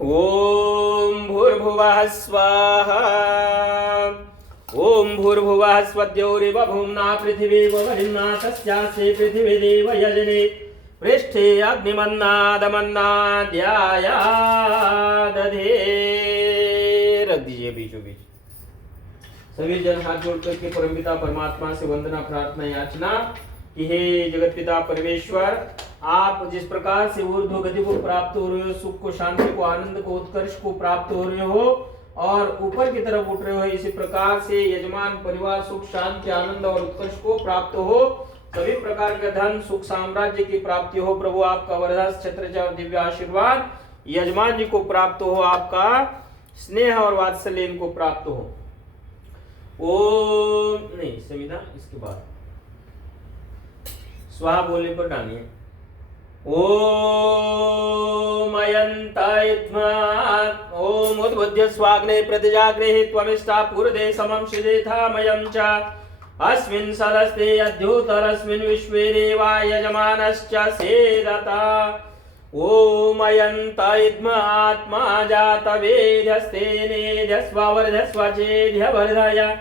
ओम भूर्भुवः स्वाहा। ओम भूर्भुवः स्वद्योरिव भूम्ना पृथिवी वरिन्ना तस्यास्ते पृथिवी देव यजने पृष्ठे अग्निमन्नादमन्नाद्यायादधे। रख दीजिए बीचों बीच। सभी जन हाथ जोड़ करके परमपिता परमात्मा से वंदना प्रार्थना याचना कि हे जगत पिता परमेश्वर, आप जिस प्रकार से ऊर्ध्व गति को प्राप्त हो रहे हो, सुख को, शांति को, आनंद को, उत्कर्ष को प्राप्त हो रहे हो और ऊपर की तरफ उठ रहे हो, इसी प्रकार से यजमान परिवार सुख, शांति, आनंद और उत्कर्ष को प्राप्त हो, सभी प्रकार के धन सुख साम्राज्य की प्राप्ति हो। प्रभु आपका वरदान छत्र और दिव्य आशीर्वाद यजमान जी को प्राप्त हो, आपका स्नेह और वात्सल्य इनको प्राप्त हो। ओम नहीं संविधा इसके बाद स्वाहा बोलने पर डालिए। ओम अयंतायत्मात् ओम उद्बुद्ध्य स्वाग्ने प्रतिजाग्रे त्वमिष्टा पूर्दे समं शिजेथामयं च अस्मिन् सदस्ते अद्योतरस्मिन् विश्वे देवा यजमानश्च सेदता। ओम अयंतायत्मात्मा जातवेद्यस्तेनेद्यस्वावर्धस्वचेद्यवर्धय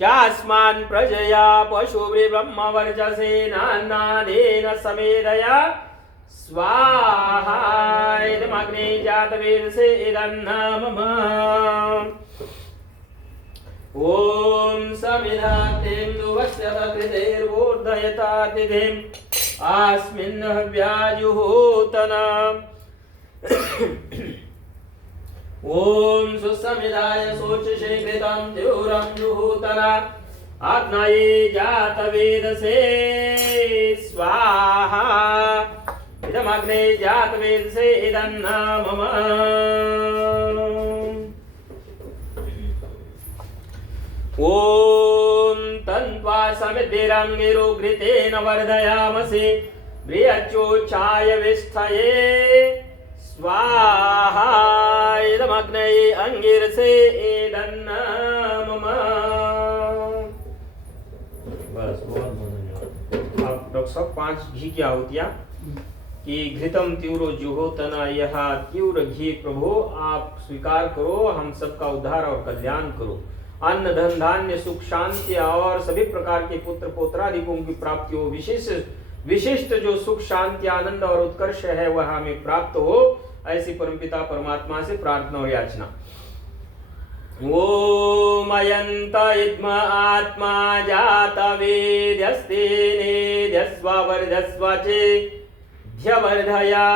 चास्मान् प्रजया पशुभिर्ब्रह्मवर्चसे नान्नादेन समेधया स्वाहा। इदमग्ने जातवेदसे इदन्नामम। ओम समिधातेन्दुवस्य प्रकृतेर्वोर्धयतातिथिम् अस्मिन् हव्याजुहोतना। ओम सुसमिधाय शोचसे कृतं द्यूरं जुहोतना आग्नये जातवेदसे स्वाहा। इदमग्ने जातवेदसे इदन्नामम। ओम तन्त्वा समिद्भिरङ्गिरो घृतेन वर्धयामसि बृहच्चोच्चाय विष्ठये स्वाहा। इदमग्ने अंगिरसे एदन्नामम। बस बहुत धन्यवाद। अब डॉक्टर साहब 5 घी की आहुतियां कि घृतम तीव्र जुहोतना, यह तीव्र घी प्रभु आप स्वीकार करो, हम सबका उद्धार और कल्याण करो। अन्न धन धान्य सुख शांति और सभी प्रकार के पुत्र पौत्रादिकों की प्राप्ति हो। विशिष्ट जो सुख शांति आनंद और उत्कर्ष है वह हमें प्राप्त हो, ऐसी परमपिता परमात्मा से प्रार्थना और याचना। ओम अयंत इद्म आत्मा जातवेद्यस्तेनेद्यस्वावर्धस्वचेद्यवर्धया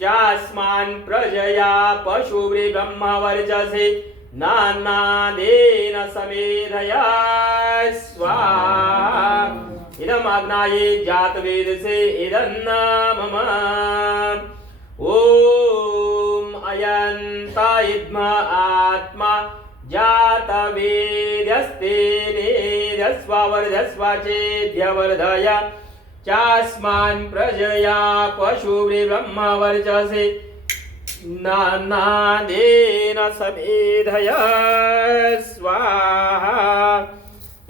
चास्मान् प्रजया पशुभिर्ब्रह्मवर्चसे नान्नादेन समेधया स्वाहा। इदमग्नाये जातवेदसे इदन्नामम। ओम अयंत इद्म आत्मा जातवेद्यस्तेनेद्यस्वावर्धस्वचेद्यवर्धया चास्मान् प्रजया पशुभिर्ब्रह्मवर्चसे नान्नादेन समेधया स्वाहा।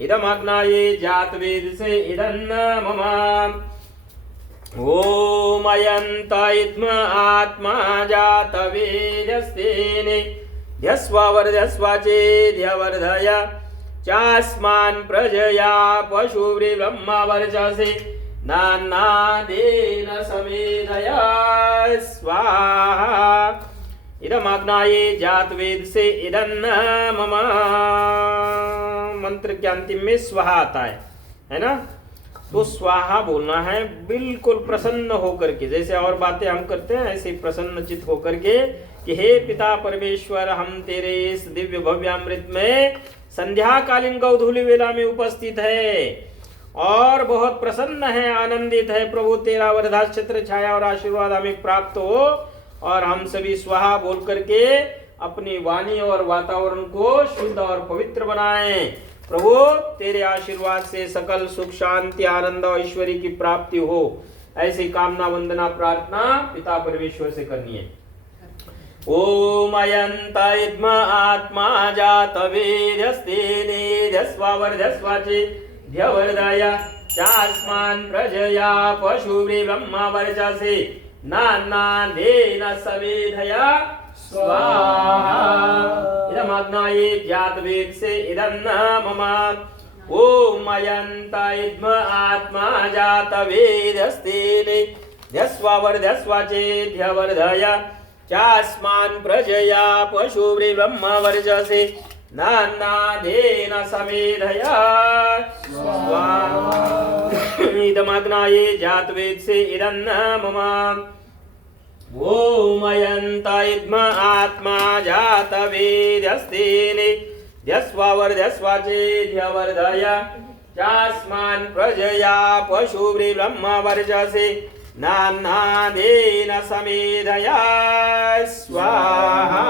इदमग्नाये जातवेदसे इदन्नामम। ओम अयंत इद्म आत्मा जातवेद्यस्तेनेद्यस्वावर्धस्वचेद्यवर्धया चास्मान् प्रजया पशुभिर्ब्रह्मवर्चसे नान्नादेन समेधया स्वाहा। इदमग्नाये जातवेदसे इदन्नामम। मंत्र के अंतिम में स्वाहा आता है ना? तो स्वाहा बोलना है बिल्कुल प्रसन्न होकर के, जैसे और बातें हम करते हैं ऐसे प्रसन्न चित्त होकर के कि हे पिता परमेश्वर, हम तेरे इस दिव्य भव्यामृत में संध्याकालीन गौधूली वेला में उपस्थित है और बहुत प्रसन्न है, आनंदित है। प्रभु तेरा वरदान छत्र छाया और आशीर्वाद हमें प्राप्त हो और हम सभी स्वाहा बोल करके अपनी वाणी और वातावरण को शुद्ध और पवित्र बनाएं। प्रभु तेरे आशीर्वाद से सकल सुख शांति आनंद और ईश्वरी की प्राप्ति हो, ऐसी कामना वंदना प्रार्थना पिता परमेश्वर से करनी है। ओम अयंत इद्म आत्मा जातवेद्यस्तेनेद्यस्वावर्धस्वचेद्यवर्धया चास्मान् प्रजया पशुभिर्ब्रह्मवर्चसे नान्नादेन समेधया स्वाहा इदमग्नाये ज्ञातवेद से इदन्न मम ओम अयंत इद्म आत्मा जातवेदस्तेने ध्यस्वावर्धस्वाचेध्यवर्धय चास्मान् प्रजया पशुव्री ब्रह्मवर्चसे नान्नादेन समेधया स्वाहा इदमग्नाये जातवेद से इदन्न मम ओम अयंत इद्म आत्मा जातवेदस्तेने ध्यस्वावर्धस्वाचेध्यवर्धय चास्मान् प्रजया पशुव्री ब्रह्मवर्चसे नान्नादेन समेधया स्वाहा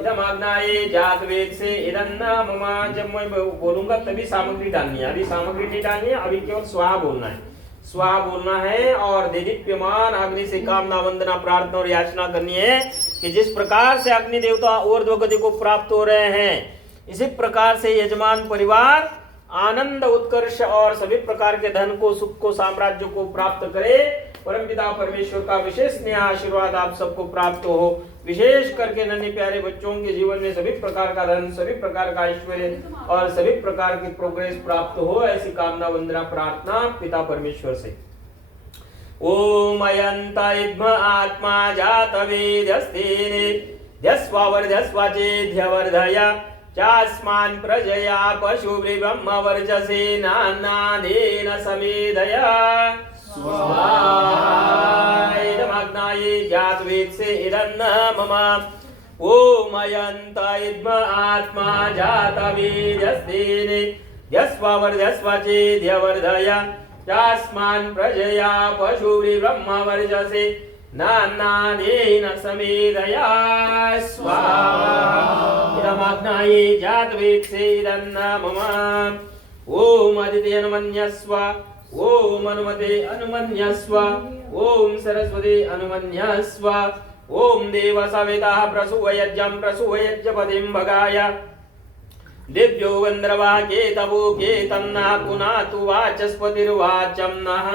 इदमग्नाये जातवेद से इदन्न मम। जब मैं बोलूंगा तभी सामग्री डालनी है, अभी सामग्री नहीं डालनी है, अभी केवल स्वाहा बोलना है। स्वाहा बोलना है और देदीप्यमान अग्नि से कामना वंदना प्रार्थना और याचना करनी है कि जिस प्रकार से अग्नि देवता ऊर्ध्व गति को प्राप्त हो रहे हैं, इसी प्रकार से यजमान परिवार आनंद उत्कर्ष और सभी प्रकार के धन को सुख को साम्राज्य को प्राप्त करे। परमपिता परमेश्वर का विशेष स्नेह आशीर्वाद आप सबको प्राप्त हो। विशेष करके नन्हे प्यारे बच्चों के जीवन में सभी प्रकार का धन, सभी प्रकार का ऐश्वर्य और सभी प्रकार की प्रोग्रेस प्राप्त हो, ऐसी कामना वंदना प्रार्थना पिता परमेश्वर से। ओम अयंत इद्म आत्मा जातवेदस्तेने ध्यस्वावर्धस्वाचेध्यवर्धय चास्मान् प्रजया पशुव्री ब्रह्मवर्चसे नान्नादेन समेधया स्वाहा इदमग्नाये जातवेद से इदन्न मम ओम अयंत इद्म आत्मा जातवेदस्तेने ध्यस्वावर्धस्वाचेध्यवर्धय चास्मान् प्रजया पशुव्री ब्रह्मवर्चसे नान्नादेन समेधया स्वाहा इदमग्नाये जातवेद से इदन्न मम ओम अदिति अनुमन्यस्व ओम अनुमते अनुमन्यस्व ओम सरस्वती अनुमन्यस्व ओम देव सवितः प्रसूयज्ञं प्रसूयज्ञपतिं भगाय दिव्यो गन्धर्वाके तबुके तन्नः पुनातु वाचस्पतिर्वाचं नः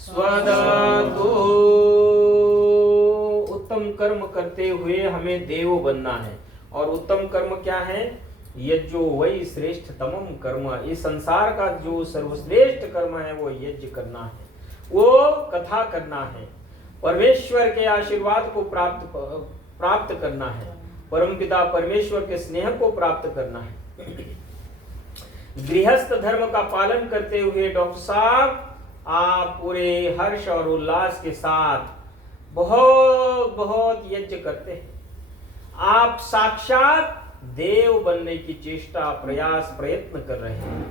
स्वदतु। उत्तम कर्म करते हुए हमें देव बनना है। और उत्तम कर्म क्या है? यज्ञो वही श्रेष्ठ तमम कर्म। इस संसार का जो सर्वश्रेष्ठ कर्म है वो यज्ञ करना है, वो कथा करना है, परमेश्वर के आशीर्वाद को प्राप्त करना है, परमपिता परमेश्वर के स्नेह को प्राप्त करना है। गृहस्थ धर्म का पालन करते हुए डॉक्टर साहब आप पूरे हर्ष और उल्लास के साथ बहुत बहुत यज्ञ करते हैं। आप साक्षात देव बनने की चेष्टा प्रयास प्रयत्न कर रहे हैं।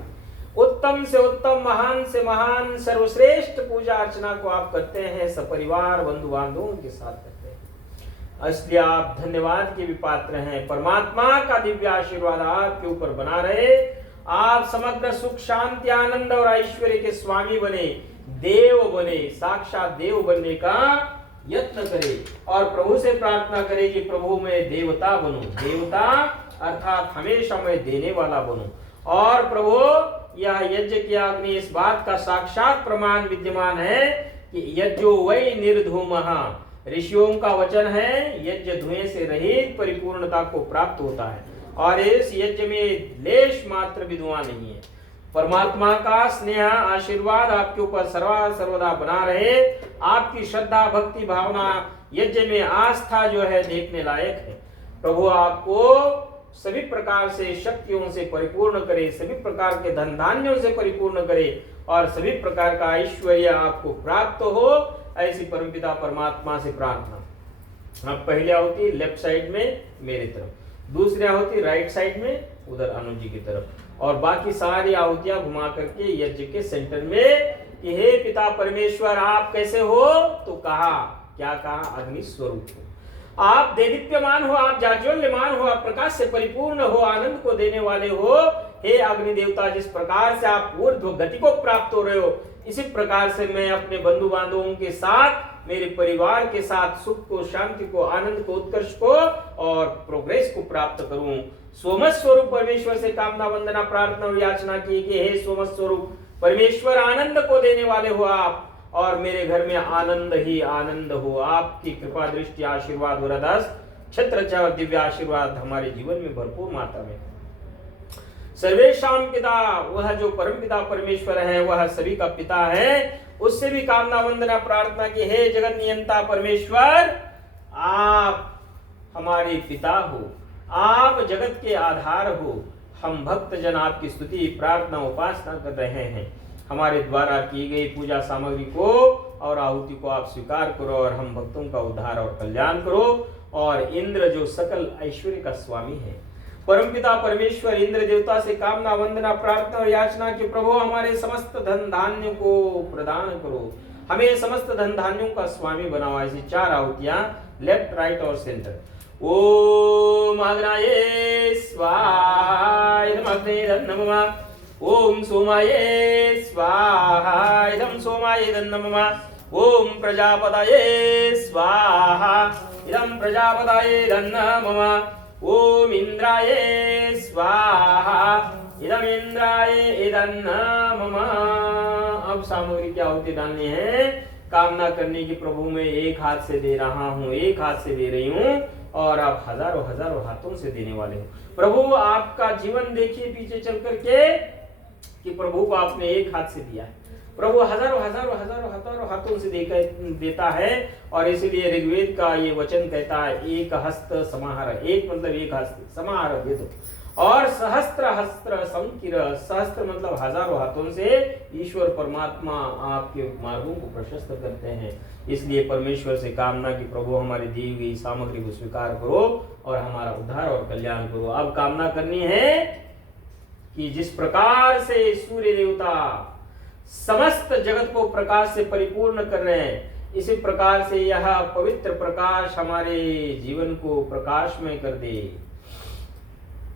उत्तम से उत्तम महान से महान सर्वश्रेष्ठ पूजा अर्चना को आप करते हैं, सपरिवार बंधु बांधवों के साथ करते हैं। इसलिए आप धन्यवाद के भी पात्र हैं। परमात्मा का दिव्य आशीर्वाद आपके ऊपर बना रहे। आप समग्र सुख शांति आनंद और ऐश्वर्य के स्वामी बने, देव बने, साक्षात देव बनने का यत्न करें और प्रभु से प्रार्थना करें कि प्रभु मैं देवता बनूं। देवता अर्थात हमेशा मैं देने वाला बनूं। और प्रभु यह यज्ञ की अग्नि इस बात का साक्षात प्रमाण विद्यमान है कि यज्ञो वै निर्धूमः, ऋषियों का वचन है यज्ञ धुएं से रहित परिपूर्णता को प्राप्त होता है और इस यज्ञ में लेश मात्र भी धुआं नहीं है। परमात्मा का स्नेह आशीर्वाद आपके ऊपर सर्वदा बना रहे। आपकी श्रद्धा भक्ति भावना यज्ञ में आस्था जो है देखने लायक है। प्रभु आपको सभी प्रकार से शक्तियों से परिपूर्ण करे, सभी प्रकार के धन धान्यों से परिपूर्ण करे और सभी प्रकार का ऐश्वर्य आपको प्राप्त हो, ऐसी परमपिता परमात्मा से प्रार्थना। अब पहली आहुति लेफ्ट साइड में मेरी तरफ, दूसरी आहुति राइट साइड में उधर अनुज जी की तरफ, और बाकी सारी आहुतियां घुमा करके यज्ञ के सेंटर में कि हे पिता परमेश्वर आप कैसे हो, तो कहा क्या कहा, अग्नि स्वरूप हो, आप देदीप्यमान हो, आप जाज्वल्यमान हो, आप प्रकाश से परिपूर्ण हो, आनंद को देने वाले हो। हे अग्नि देवता, जिस प्रकार से आप ऊर्ध्व गति को प्राप्त हो रहे हो, इसी प्रकार से मैं अपने बंधु बांधवों के साथ, मेरे परिवार के साथ सुख को, शांति को, आनंद को, उत्कर्ष को और प्रोग्रेस को प्राप्त करूं। सोमस स्वरूप परमेश्वर से कामना वंदना प्रार्थना और याचना की कि हे सोमस स्वरूप परमेश्वर, आनंद को देने वाले हो आप, और मेरे घर में आनंद ही आनंद हो। आपकी कृपा दृष्टि आशीर्वाद वरदास छत्र और दिव्य आशीर्वाद हमारे जीवन में भरपूर मात्रा में। सर्वेशाम पिता, वह जो परम पिता परमेश्वर है, वह सभी का पिता है। उससे भी कामना वंदना प्रार्थना की, हे जगत नियंता परमेश्वर, आप हमारे पिता हो, आप जगत के आधार हो। हम भक्त जन आपकी स्तुति प्रार्थना उपासना कर रहे हैं। हमारे द्वारा की गई पूजा सामग्री को और आहुति को आप स्वीकार करो और हम भक्तों का उद्धार और कल्याण करो। और इंद्र जो सकल ऐश्वर्य का स्वामी है, परमपिता परमेश्वर इंद्र देवता से कामना वंदना प्रार्थना और याचना के प्रभु हमारे समस्त धन धान्यों को प्रदान करो, हमें समस्त धन धान्यों का स्वामी बनाओ। ऐसी 4 आहुतियां लेफ्ट राइट और सेंटर। ओम अग्नाय स्वाहा इदम अग्ने नमः। ओम सोमाय स्वाहा इदम सोमाय नमः। ओम प्रजापतये स्वाहा इदम प्रजापतये नमः। ओम इंद्राय स्वाहा इदम इंद्राय नमः। अब सामग्री की आहुति डालनी है। कामना करने की प्रभु मैं एक हाथ से दे रहा हूँ, एक हाथ से दे रही हूँ और आप हजारों हजारों हाथों से देने वाले हो। प्रभु आपका जीवन देखिए पीछे चल करके कि प्रभु को आपने एक हाथ से दिया है। प्रभु हजारों हजारों हजारों हजारों हाथों से देता है। और इसलिए ऋग्वेद का ये वचन कहता है एक हस्त समाहार, एक मतलब एक हस्त, समाहार दे दो। और सहस्त्र हस्त्र संकिर, सहस्त्र मतलब हजारों हाथों से ईश्वर परमात्मा आपके मार्गों को प्रशस्त करते हैं। इसलिए परमेश्वर से कामना की प्रभु हमारी दी गई सामग्री को स्वीकार करो और हमारा उद्धार और कल्याण करो। अब कामना करनी है कि जिस प्रकार से सूर्य देवता समस्त जगत को प्रकाश से परिपूर्ण कर रहे हैं, इसी प्रकार से यह पवित्र प्रकाश हमारे जीवन को प्रकाशमय कर दे।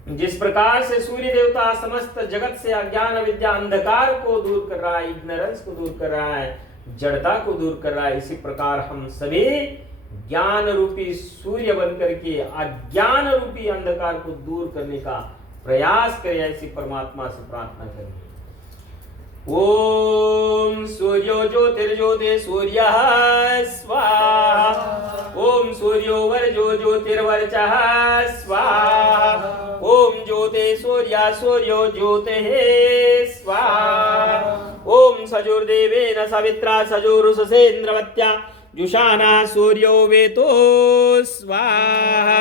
जिस प्रकार से सूर्य देवता समस्त जगत से अज्ञान अविद्या अंधकार को दूर कर रहा है, इग्नोरेंस को दूर कर रहा है, जड़ता को दूर कर रहा है, इसी प्रकार हम सभी ज्ञान रूपी सूर्य बनकर के अज्ञान रूपी अंधकार को दूर करने का प्रयास करें। ऐसी परमात्मा से प्रार्थना करें। ओम सूर्यो ज्योतिर्ज्योति सूर्यः स्वाहा। ओम सूर्यो वर्जो ज्योतिर्वर्चः स्वाहा। ओम ज्योति सूर्या सूर्यो ज्योतिः स्वाहा। ओम सजुर्देवेन सवित्रा सजुरुषसेन्द्रवत्या जुषाना सूर्यो वेतो स्वाहा।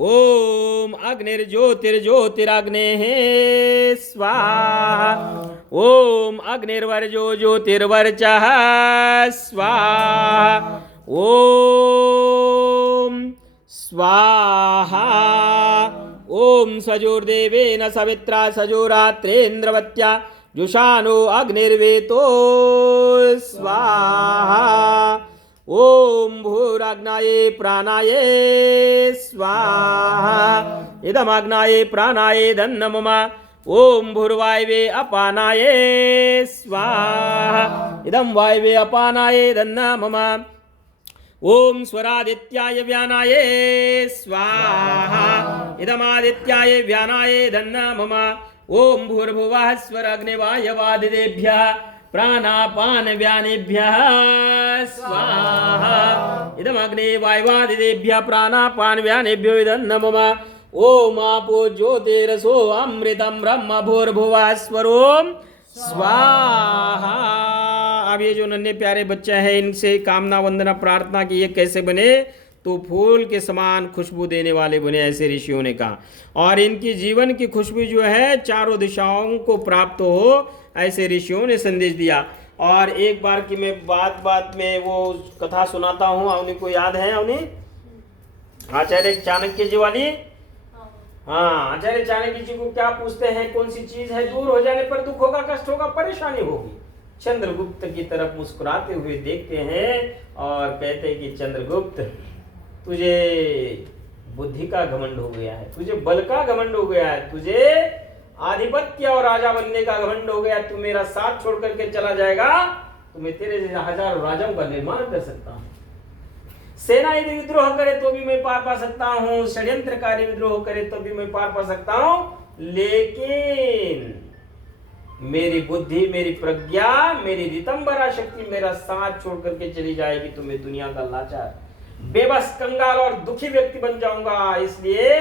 ओम अग्निर्ज्योतिर्ज्योतिरग्नेः स्वाहा। ओम अग्निर्वर्जो ज्योतिर्वर्चः स्वाहा। ओम स्वाहा। ओम सजुर्देवेन सवित्रा सजुरात्रेन्द्रवत्या जुषानो अग्निर्वेतो स्वाहा। ओम भूराग्नाये प्राणाये स्वाहा। इदमग्नाये प्राणाये धन्नमः। ओम भूर्वायवे अपानाये स्वाहा। इदं वायवे अपानाये धन्नमः। ओम स्वरादित्याय व्यानाये स्वाहा। इदमादित्याय व्यानाये धन्नमः। ओम भूर्भुवः स्वरग्निवायवादिदेभ्यः प्राणापान व्यानेभ्यः स्वाहा। इदमग्ने वायवादिदेभ्यः प्राणापान व्यानेभ्यो नमः। ओम आपो ज्योतिरसो अमृतम ब्रह्म भूर्भुवः स्वरोम स्वाहा। अब ये जो नन्हे प्यारे बच्चे हैं, इनसे कामना वंदना प्रार्थना की ये कैसे बने, तो फूल के समान खुशबू देने वाले बने, ऐसे ऋषियों ने कहा। और इनकी जीवन की खुशबू जो है चारों दिशाओं को प्राप्त हो, ऐसे ऋषियों ने संदेश दिया। और एक बार की मैं बात बात में वो कथा सुनाता हूँ, अवनी को याद है? अवनी, आचार्य चाणक्य जी वाली। हाँ, आचार्य चाणक्य जी को क्या पूछते हैं, कौन सी चीज है दूर हो जाने पर दुख होगा, कष्ट होगा, परेशानी होगी? चंद्रगुप्त की तरफ मुस्कुराते हुए देखते हैं और कहते हैं कि चंद्रगुप्त, तुझे बुद्धि का घमंड हो गया है, तुझे बल का घमंड हो गया है, तुझे आधिपत्य और राजा बनने का घमंड हो गया। तू मेरा साथ छोड़ करके चला जाएगा तो मैं तेरे जैसे हजारों राजाओं का निर्माण कर सकता हूँ। सेना यदि विद्रोह करे तो भी मैं पार पा सकता हूँ, षड्यंत्रकारी विद्रोह करे तो भी मैं पार पा सकता हूँ, लेकिन मेरी बुद्धि, मेरी प्रज्ञा, मेरी रितंबरा शक्ति मेरा साथ छोड़ करके चली जाएगी तो मैं दुनिया का लाचार, बेबस, कंगाल और दुखी व्यक्ति बन जाऊंगा। इसलिए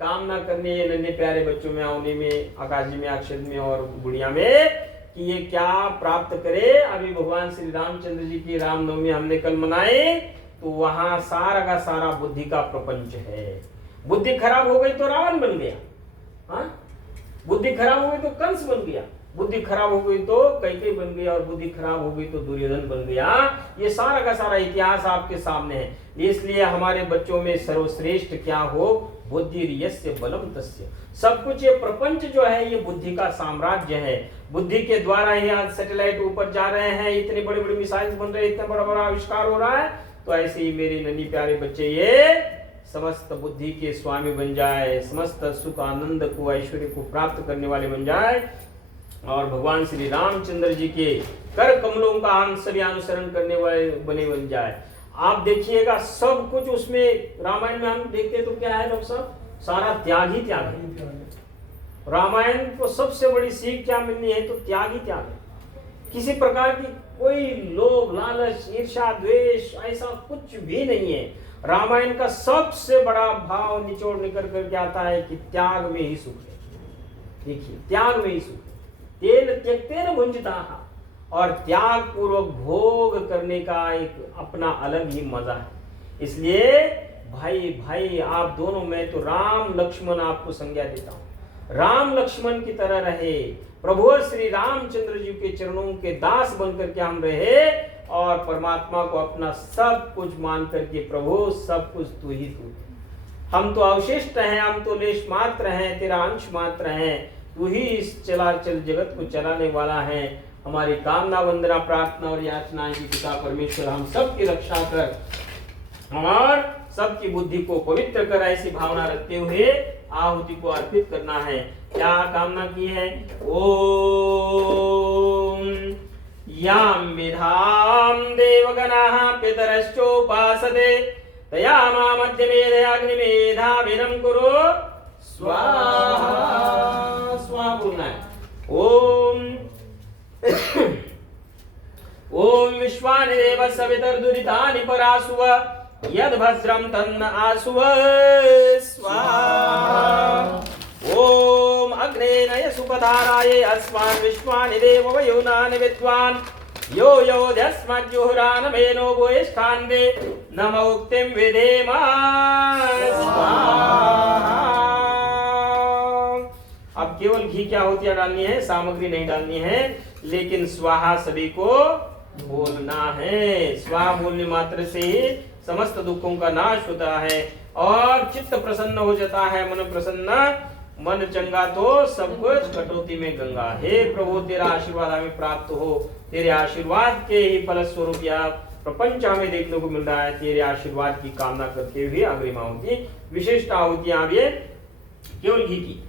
कामना करनी है नन्हे प्यारे बच्चों में, अवनी में, आकाश जी में, अक्षत में और गुड़िया में कि ये क्या प्राप्त करे। अभी भगवान श्री रामचंद्र जी की रामनवमी हमने कल मनाई, तो वहां सारा का सारा बुद्धि का प्रपंच है। बुद्धि खराब हो गई तो रावण बन गया, हाँ? बुद्धि खराब हो गई तो कंस बन गया, बुद्धि खराब हो गई तो कैकेयी बन गया, और बुद्धि खराब हो गई तो दुर्योधन बन गया। ये सारा का सारा इतिहास आपके सामने है। इसलिए हमारे बच्चों में सर्वश्रेष्ठ क्या हो, बुद्धि यस्य बलम तस्य। सब कुछ ये प्रपंच जो है ये बुद्धि का साम्राज्य है। बुद्धि के द्वारा ही आज सैटेलाइट ऊपर जा रहे हैं, इतने बड़े बड़े मिसाइल बन रहे हैं, इतना बड़ा बड़ा आविष्कार हो रहा है। तो ऐसे ही मेरे नन्ही प्यारे बच्चे ये समस्त बुद्धि के स्वामी बन जाए, समस्त सुख आनंद को, ऐश्वर्य को प्राप्त करने वाले बन जाए, और भगवान श्री रामचंद्र जी के कर कमलों का अनुसरण करने वाले बन जाए। आप देखिएगा सब कुछ उसमें रामायण में हम देखते तो क्या है डॉक्टर साहब, सारा त्याग ही त्याग है। रामायण को सबसे बड़ी सीख क्या मिलनी है, तो त्याग ही त्याग है। किसी प्रकार की कोई लोभ, लालच, ईर्ष्या, द्वेष ऐसा कुछ भी नहीं है। रामायण का सबसे बड़ा भाव निचोड़ निकल करके आता है कि त्याग में ही सुख है। देखिए, त्याग में ही सुख है। तेन त्यक्तेन भुंजिताः, और त्याग पूर्वक भोग करने का एक अपना अलग ही मजा है। इसलिए भाई भाई आप दोनों, मैं तो राम लक्ष्मण आपको संज्ञा देता हूं, राम लक्ष्मण की तरह रहे, प्रभु श्री रामचंद्र जी के चरणों के दास बनकर के हम रहे, और परमात्मा को अपना सब कुछ मान करके, प्रभु सब कुछ तू ही तू, हम तो अवशिष्ट हैं, हम तो लेश मात्र हैं, तेरा अंश मात्र हैं, तू ही इस चलाचल जगत को चलाने वाला है। हमारी कामना, वंदना, प्रार्थना और याचनाएं की पिता परमेश्वर हम सब की रक्षा कर और सबकी बुद्धि को पवित्र कर, ऐसी भावना रखते हुए आहुति को अर्पित करना है। क्या कामना की है? ओम याम विधाम देवगणाः पितरश्चोपासते तया मा मध्यमेधाग्निमेधाविनं कुरु स्वाहा। स्वाहा बोलना है। ओम विश्वानि देव सवितर्दुरितानि परासुव यद भद्रम तन्न आसुव स्वाहा। ओम अग्ने नय सुपधाराये अस्मान् विश्वानि देव वयोनानि विद्वान् यो योध्यस्मज्जुहुरान मेनो भूयिष्ठान्ते नम उक्तिं विधेम स्वाहा। अब केवल घी क्या होती है डालनी है, सामग्री नहीं डालनी है, लेकिन स्वाहा सभी को बोलना है। स्वाहा बोलने मात्र से ही समस्त दुखों का नाश होता है और चित्त प्रसन्न हो जाता है। मन प्रसन्न, मन चंगा तो सब कुछ कटौती में गंगा। हे प्रभु, तेरा आशीर्वाद हमें प्राप्त हो। तेरे आशीर्वाद के ही फलस्वरूप यह प्रपंच हमें देखने को मिल रहा है। तेरे आशीर्वाद की कामना करते हुए अग्रिम आहुति, विशिष्ट आहुतियां भी केवल घी की।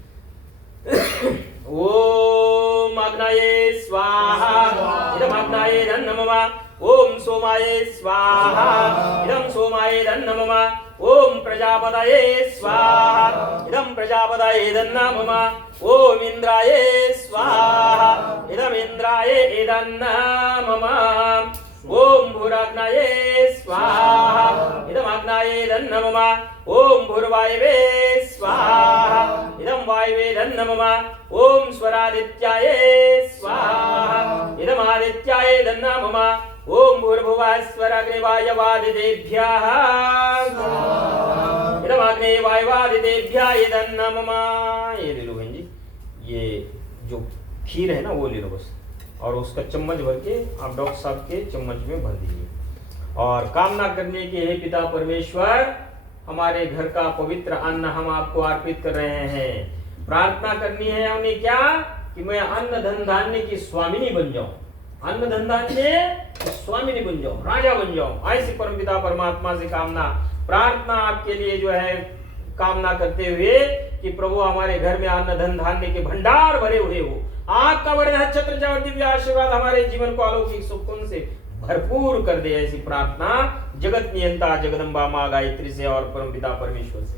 ओम अग्नये स्वाहा इदम अग्नये धन्नमः। ओम सोमाये स्वाहा इदम सोमाये धन्नमः। ओम प्रजापतये स्वाहा इदम प्रजापतये धन्नमः। ओम इंद्राये स्वाहा इदम इंद्राये धन्नमः। ओम भूराग्नये स्वाहा इदम अग्नये धन्नमः। ओम भूर्वायवे स्वाहा इदम वायवे धन्नमः। ओम स्वरादित्याये स्वाहा इदम आदित्याये धन्नमः। ओम भूर्भुवः स्वराग्निवायवादितेभ्यः इदम अग्निवायवादितेभ्यः धन्नमः। ये ले लो बहन जी, ये जो खीर है ना वो ले लो बस, और उसका चम्मच भर के आप डॉक्टर साहब के चम्मच में भर दीजिए। और कामना करने के हे पिता परमेश्वर, हमारे घर का पवित्र अन्न हम आपको अर्पित कर रहे हैं। प्रार्थना करनी है उन्हें क्या, कि मैं अन्न धन धान्य की स्वामिनी बन जाऊं, अन्न धन धान्य की स्वामिनी बन जाऊं, राजा बन जाऊं। ऐसी परमपिता परमात्मा से कामना प्रार्थना आपके लिए जो है कामना करते हुए कि प्रभु हमारे घर में अन्न धन धान्य के भंडार भरे हुए हो। आपका वरदान छत्र और दिव्य आशीर्वाद हमारे जीवन को अलौकिक सुख से भरपूर कर दे। ऐसी प्रार्थना जगत नियंता जगदम्बा माँ गायत्री से और परमपिता परमेश्वर से।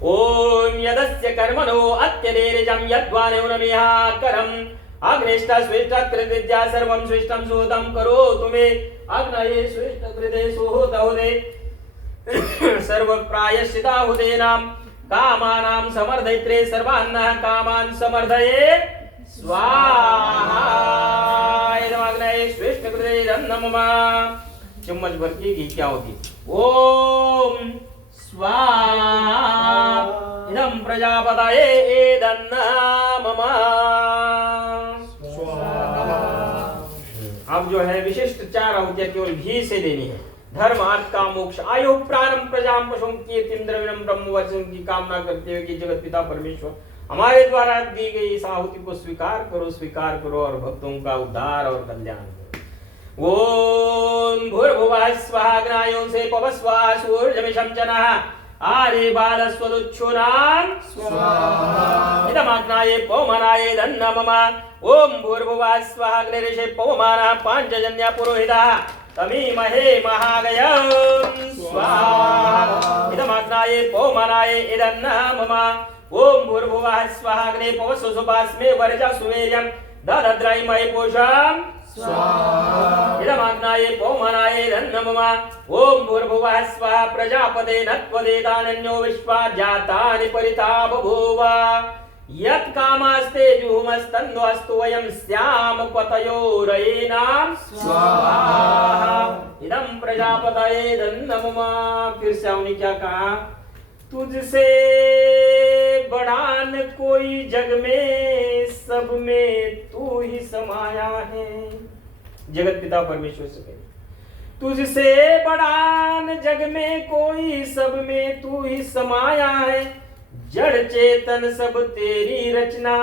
ओम यदस्य कर्मणो अत्यदेरिजं यद्वान्योनमिहा करम अग्निष्ठ स्विष्ट कृतविद्या सर्वं स्विष्टं सुहृतं करोतु मे अग्नये स्विष्ट कृते सुहृतहुते सर्व प्रायश्चिताहुतेनां कामानां समर्धयित्रे सर्वान्नः कामान् समर्धये स्वाहा इदमग्नये स्विष्ट कृते नमः। चम्मच भर की घी क्या होती? ओम स्वाहा इदं प्रजापतये एदन्नमः। अब जो है विशिष्ट 4 आहुतियां केवल घी से देनी है। धर्म अर्थ का मोक्ष आयु प्रारंभ प्रजाम पशुओं कीर्तिम द्रविणम ब्रह्म वचन की कामना करते हुए कि जगत पिता परमेश्वर हमारे द्वारा दी गई इस आहुति को स्वीकार करो और भक्तों का उद्धार और कल्याण करो। ओम भूर्भुवः स्वः अग्नायो से पवस्वा सूर्यमिषं चनः आरे बालस्वदुच्छुनां स्वाहा इदमग्नाये पवमानाये नमः। ओम भूर्भुवः स्वः अग्निरिषे पवमानः पाञ्चजन्य पुरोहितः तमीमहे महागयं स्वाहा इदमग्नाये पवमानाये नमः। ओम भूर्भुवः स्वः अग्ने पवस्व सुपास्मे वर्जा सुवेर्यं ददद्रैमहे पोषां स्वाहा इदमग्नाये पवमानाये नमः। ओम भूर्भुवः स्वः प्रजापते नत्वदेतानन्यो विश्वा जातानि परिता बभूव यत् कामास्ते जुहुमस्तन्नो अस्तु वयं स्याम पतयोरयेनां स्वाहा इदं प्रजापतये नमः। फिर से हमने क्या कहा? तुझसे बड़ा न कोई जग में सब में तू ही समाया है। जगत पिता परमेश्वर से कहे तुझसे बड़ा न जग में कोई सब में तू ही समाया है। जड़ चेतन सब तेरी रचना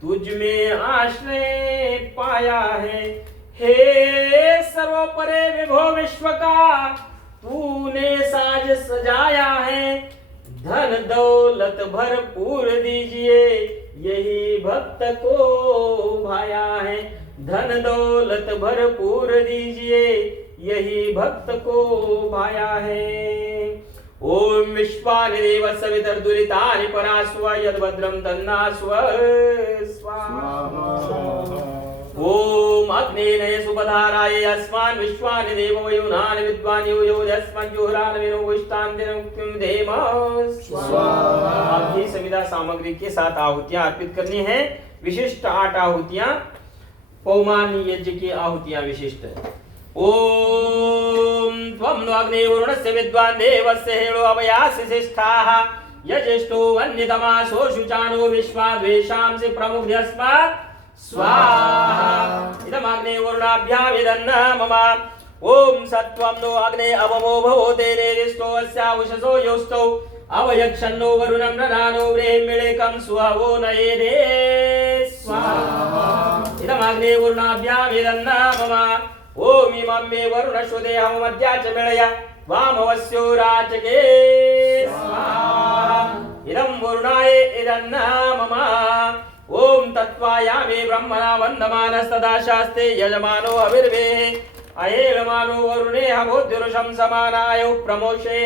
तुझ में आश्रय पाया है। हे सर्वोपरे विभो विश्व का तूने साज सजाया है। धन दौलत भरपूर दीजिए यही भक्त को भाया है। धन दौलत भरपूर दीजिए यही भक्त को भाया है। ओम विश्वानि देव सवितर्दुरितानि परास्व यद्भद्रं तन्नास्व स्वाहा। ओम अग्नेय सुपधाराय अस्मान् विश्वानि देव वयुनानि विद्वान् योजस्मन् जुहरान विनो विष्टान्तिरं देम स्वाहा। आपकी संविदा सामग्री के साथ आहुतियां अर्पित करनी है। विशिष्ट 8 आहुतियां पौमान यज्ञ की आहुतियां विशिष्ट है। ओम त्वं नो अग्ने वरुणस्य विद्वान् देवस्य हेळो अवयासि शिष्ठाः यज्ञेष्ठो वन्यतमासो शुचानो विश्वाद्वेषांसि प्रमुग्ध्यस्मात् स्वाहा इदमग्ने वरुणाभ्यामिदन्नमः। ओम सत्वं नो अग्ने अवमो भवो तेनेरिष्टो अस्यावशसो योस्तौ अवयक्षन्नो वरुणं नरानो व्रेहिमिळेकं सुहवो नयेदे स्वाहा इदमग्ने वरुणाभ्यामिदन्नमः। ओम इमं मे वरुणश्वदेहं मध्या च मेळय वामवस्यो राचके स्वाहा इदं वरुणाय इदन्नमः। ओम तत्त्वायामे ब्रह्मणा वन्दमानस्तदा शास्ते यजमानो हविर्वेः अहेळमानो वरुणे हवोद्युरुषं समानाय प्रमोषे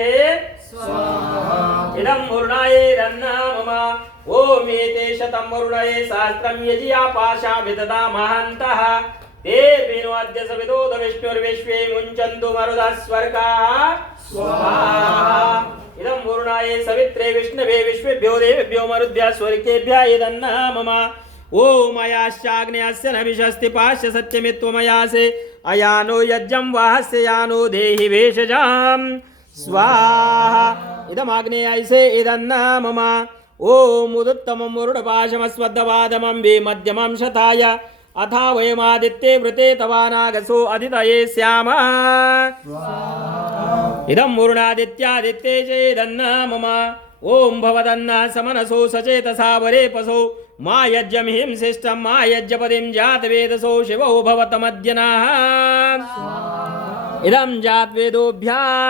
स्वाहा इदं वरुणाय इदन्नमः। ओम एते शतं वरुणये सहस्रं यजिया पाशा विदधा महन्तः ते बिनो अद्य सविदोद विष्णुर्विश्वे मुञ्चन्तु मरुदः स्वर्गाः स्वाहा इदं वरुणाय सवित्रे विष्णवे विश्वेभ्यो देवेभ्यो मरुद्भ्यः स्वर्गेभ्यः इदन्नमः। ओम अयाश्चाग्नेयस्य नभिषस्ति पाश्य सत्यमित्वमयासे अयानो यज्ञं वाहस्य यानो देहि भेषजां स्वाहा इदमाग्नेयसे इदन्नमः। ओम उदुत्तमं वरुणपाशमस्वद्दवादमं वे मध्यमं शताय अथा वयमादित्ये वृते तवानागसो अदितये स्याम इदं वरुणादित्यादित्ये चेदन्नमः। ओम भवदन्नः समनसो सचेतसा वरेपसो मा यज्ञमिहिं शिष्टं मा यज्ञपतिं जातवेदसो शिवो भवतमद्यनः इदं जातवेदोभ्यामिदन्नमः।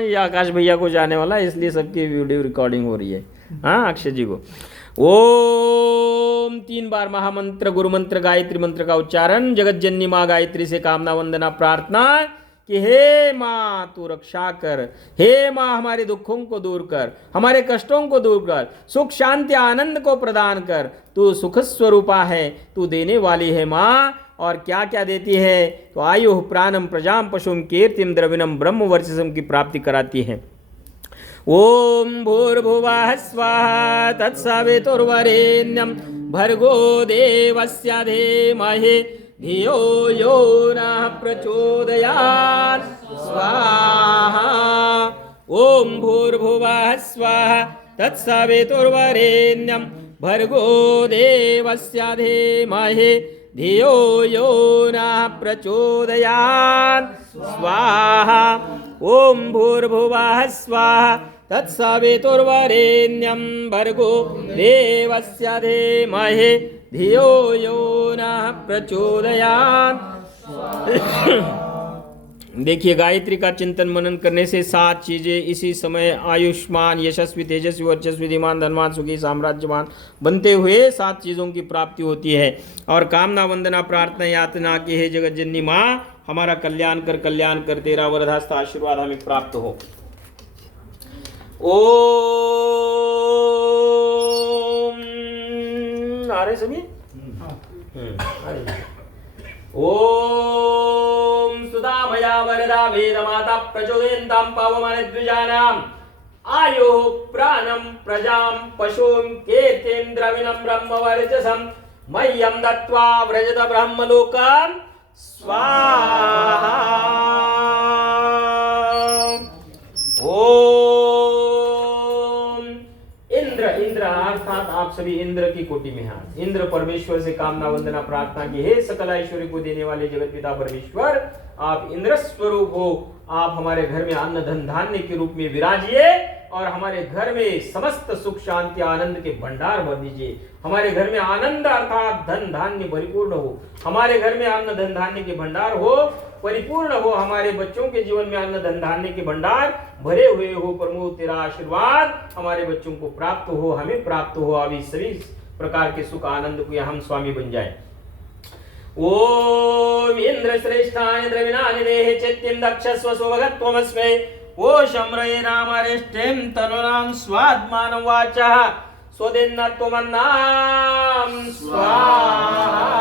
ये आकाश भैया को जाने वाला है इसलिए सबकी वीडियो रिकॉर्डिंग हो रही है। हाँ अक्षय जी को ओम 3 बार महामंत्र गुरु मंत्र गायत्री मंत्र का उच्चारण जगत जननी माँ गायत्री से कामना वंदना प्रार्थना कि हे माँ तू रक्षा कर, हे माँ हमारे दुखों को दूर कर, हमारे कष्टों को दूर कर, सुख शांति आनंद को प्रदान कर, तू सुख स्वरूपा है, तू देने वाली है माँ। और क्या क्या देती है? तो आयु प्राणम प्रजाम पशुम कीर्तिम द्रविणम ब्रह्म वर्चसम की प्राप्ति कराती है। ओम भूर्भुवः स्वाहा तत्सवितुर्वरेण्यं भर्गो देवस्य धीमहि धियो यो नः प्रचोदयात् स्वाहा। ओम भूर्भुवः स्वाहा तत्सवितुर्वरेण्यं भर्गो देवस्य धीमहि धियो यो नः प्रचोदयात् स्वाहा। ओम भूर्भुवः स्वाहा तत्सवितुर्वरेण्यं भर्गो देवस्य धीमहि धियो यो नः प्रचोदयात्। देखिए, गायत्री का चिंतन मनन करने से 7 चीजें इसी समय आयुष्मान, यशस्वी, तेजस्वी, वर्चस्वी, धीमान, धनवान, सुखी, साम्राज्यवान बनते हुए 7 चीजों की प्राप्ति होती है। और कामना, वंदना, प्रार्थना, यातना की हे जगत जननी माँ हमारा कल्याण कर, तेरा वरदास्त आशीर्वाद हमें प्राप्त हो। ओम आ रहे सभी? ओम सुदामया वरदा वेदमाता प्रचोदयन्तां पावमानद्विजानाम् आयो प्राणं प्रजां पशुं कीर्तिं द्रविणं ब्रह्मवर्चसं मह्यं दत्त्वा व्रजत ब्रह्मलोकं स्वाहा। ओम इंद्र, इंद्र अर्थात आप सभी इंद्र की कोटि में हैं। इंद्र परमेश्वर से कामना, वंदना, प्रार्थना की हे सकल ऐश्वर्य को देने वाले जगत पिता परमेश्वर, आप इंद्र स्वरूप हो। आप हमारे घर में अन्न धन धान्य के रूप में विराजिए और हमारे घर में समस्त सुख शांति आनंद के भंडार भर दीजिए। हमारे घर में आनंद अर्थात धन धान्य परिपूर्ण हो, हमारे घर में अन्न धन धान्य के भंडार हो, परिपूर्ण हो, हमारे बच्चों के जीवन में अन्न धन धान्य के भंडार भरे हुए हो। प्रभु तेरा आशीर्वाद हमारे बच्चों को प्राप्त हो, हमें प्राप्त हो। अभी सभी प्रकार के सुख आनंद को हम स्वामी बन जाए। ओम इंद्र श्रेष्ठाय द्रविणानि देहे चैत्यं दक्षस्व स्वभगत्वमस्मै ओशम्रये नामरेष्टिं तनुनां स्वात्मानं वाचः स्वदेन्नत्वमन्नां स्वाहा।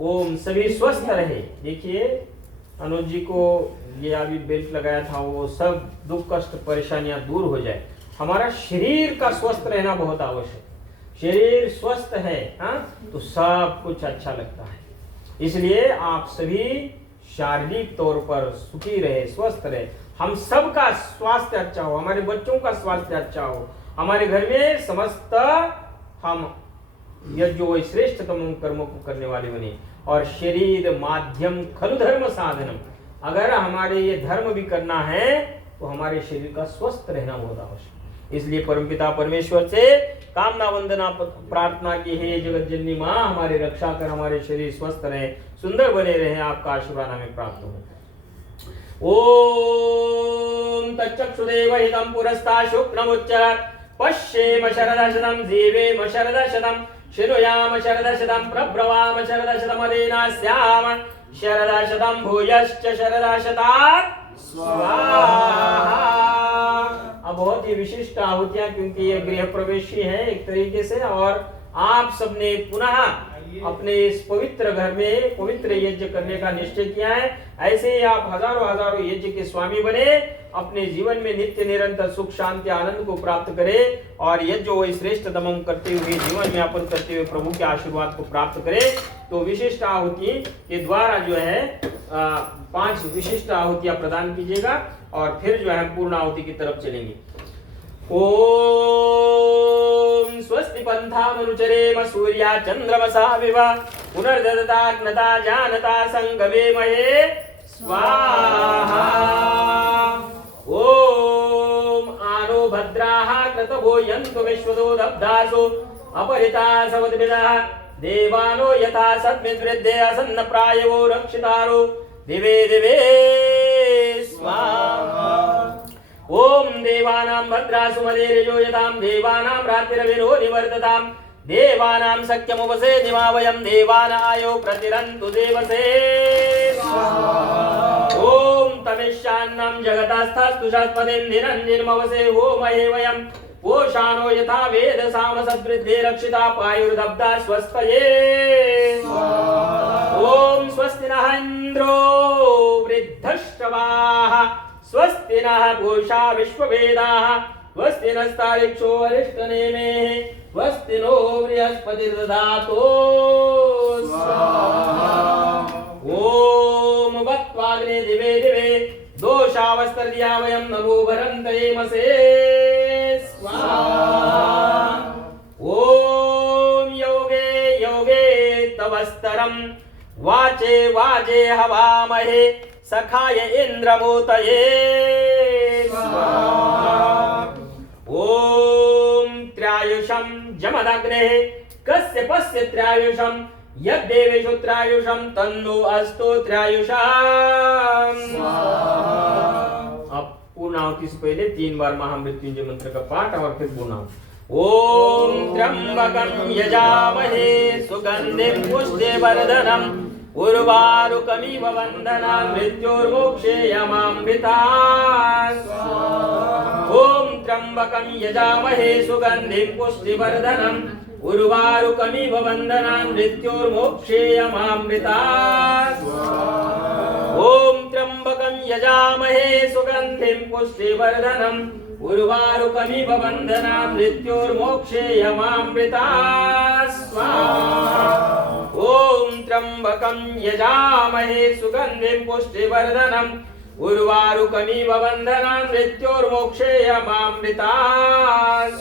ओम सभी स्वस्थ रहे। देखिए अनुज जी को ये अभी बेल्ट लगाया था, वो सब दुख कष्ट परेशानियां दूर हो जाए। हमारा शरीर का स्वस्थ रहना बहुत आवश्यक। शरीर स्वस्थ है तो सब कुछ अच्छा लगता है। इसलिए आप सभी शारीरिक तौर पर सुखी रहे, स्वस्थ रहे, हम सबका स्वास्थ्य अच्छा हो, हमारे बच्चों का स्वास्थ्य अच्छा हो, हमारे घर में समस्त हम यज्ञो श्रेष्ठतम कर्मों को करने वाले बने। और शरीर माध्यम खलु धर्म साधनम, अगर हमारे ये धर्म भी करना है तो हमारे शरीर का स्वस्थ रहना बहुत आवश्यक। इसलिए परमपिता परमेश्वर से कामना, वंदना, प्रार्थना की हे जगत जननी माँ हमारी रक्षा कर, हमारे शरीर स्वस्थ रहे, सुंदर बने रहे, आपका आशीर्वाद हमें प्राप्त हो। ओम तच्चक्षुदेव हितं पुरस्तात् शुक्लमुच्चरत् पश्येम शरदशतं जीवेम शरदशतं शृणुयाम शरदशतं प्रब्रवाम शरदशतं अदेनास्याम शरदशतं भूयश्च शरदशतात् स्वाहा। अब बहुत ही विशिष्ट आहुतियां, क्योंकि ये गृह प्रवेशी है एक तरीके से, और आप सबने पुनः अपने इस पवित्र घर में पवित्र यज्ञ करने का निश्चय किया है। ऐसे ही आप हजारों हजारों यज्ञ के स्वामी बने, अपने जीवन में नित्य निरंतर सुख शांति आनंद को प्राप्त करें और यज्ञ वही श्रेष्ठ दमन करते हुए जीवन यापन करते हुए प्रभु के आशीर्वाद को प्राप्त करें। तो विशिष्ट आहुति के द्वारा जो है 5 विशिष्ट आहुतियां प्रदान कीजिएगा और फिर जो है पूर्ण आहुति की तरफ चलेंगे। ओम स्वस्ति पंथामनुचरेम सूर्या चंद्रमसा विव पुनर्ददताग्नता जानता संगमे महे स्वाहा। ओम आनो भद्राः क्रतवो यन्तु विश्वदो दब्धासो अपहृता सवद्भिदः देवानो यथा सद्मिद्वृद्धे असन्नप्रायवो रक्षितारो दिवे दिवे स्वाहा। ओम देवानां भद्रासु मदेरजो यतां देवानां रात्रिरविरो निवर्ततां देवानां सख्यमुपसे दिवा वयं देवानायो प्रतिरन्तु देवसे स्वाहा। अन्नम जगतस्थस्तु शाश्वतेन्दिरञ्जिनमवसे होमहे वयम् ओशानो यथा वेद साम सद्वृद्धे रक्षिता पायुर्दब्धा स्वस्तये ओम स्वस्ति नः इंद्रो वृद्धश्रवाः स्वस्ति नः पूषा विश्ववेदाः स्वस्ति नस्तारिक्षो अरिष्टनेमिः स्वस्ति नो बृहस्पतिर्दधातु ओम वत्वाग्ने दिवे दिवे दोषावस्तर्या वयं नमो भरन्तयेमसे ओम योगे योगे तवस्तरम वाचे वाजे हवामहे सखाय इंद्रमूतये ओम त्रयायुषम जमदग्ने कश्यपस्य त्रयायुषम यद्देवेषु त्रयायुषम तन्नो अस्तु त्रयायुषम। अब पूर्णाहुति से पहले 3 बार महामृत्युंजय मंत्र का पाठ और फिर पूर्णाहुति। ओम त्र्यंबकं यजामहे सुगंधिं पुष्टिवर्धनम् उर्वारुकमिव बन्धनान् मृत्योर्मोक्षेयमामृतात्। ओम त्र्यंबकं यजामहे सुगंधिं पुष्टिवर्धनम् उर्वारुकमिव बन्धनान् मृत्योर्मोक्षेयमामृतात्। ओम त्र्यंबकं यजामहे सुगंधिं पुष्टिवर्धनम् उर्वारुकमिव बन्धनान् मृत्योर्मोक्षेयमामृतात्। स्वाहा। ओम त्र्यंबकं यजामहे सुगंधिं पुष्टिवर्धनम् उर्वारुकमिव बन्धनान् मृत्योर्मोक्षेयमामृतात्।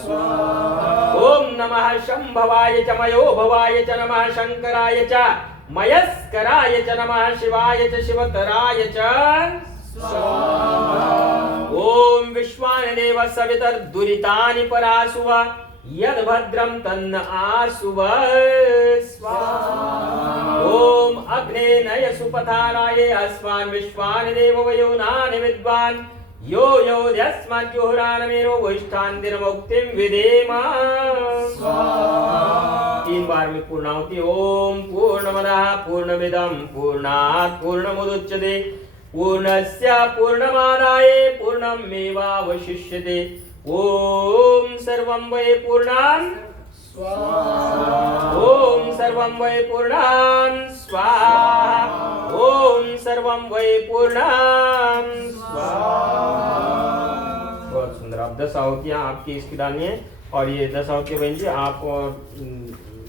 ओम नमः शंभवाय च मयोभवाय च नमः शंकराय च मयस्कराय च नमः शिवाय च शिवतराय च ओम विश्वानदेव सवितर्दुरितानि परासुव यद्भद्रं तन्न आसुव स्वाहा। ओम अग्ने नय सुपथाराय अस्मान् विश्वानदेव वयोनानि विद्वान् यो यो यस्मात् जुहुरानमेरो वैष्ठान्तिर्मुक्तिं विदेम स्वाहा। 3 बार में पूर्णाहुति। ओम पूर्णमदः पूर्णमिदं पूर्णात् पूर्णमुदच्यते पूर्णस्य पूर्णमादाय पूर्णमेवावशिष्यते। ओम सर्वं वै पूर्णान् स्वाहा। ओम सर्वं वै पूर्णान् स्वाहा। ओम सर्वं वै पूर्णान् स्वाहा। बहुत सुंदर। आप 10 आहुतियां आपकी इसकी डालनी है और ये 10 आहुतियां बहन जी आप और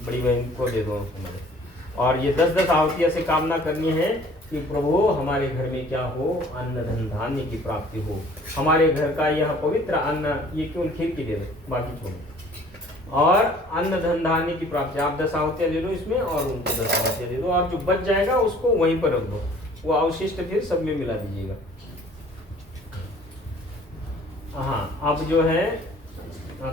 बड़ी बहन को दे दो। और ये 10-10 आहुतियां से कामना करनी है कि प्रभु हमारे घर में क्या हो, अन्न धन धान्य की प्राप्ति हो। हमारे घर का यह पवित्र अन्न, ये केवल खीर की दे दो, बाकी छोड़ो। और अन्न धन धान्य की प्राप्ति, आप 10 आहुतियां दे दो इसमें और उनको 10 आहुतियां दे दो। और जो बच जाएगा उसको वहीं पर रख दो, वो अवशिष्ट फिर सब में मिला दीजिएगा। हाँ, आप जो है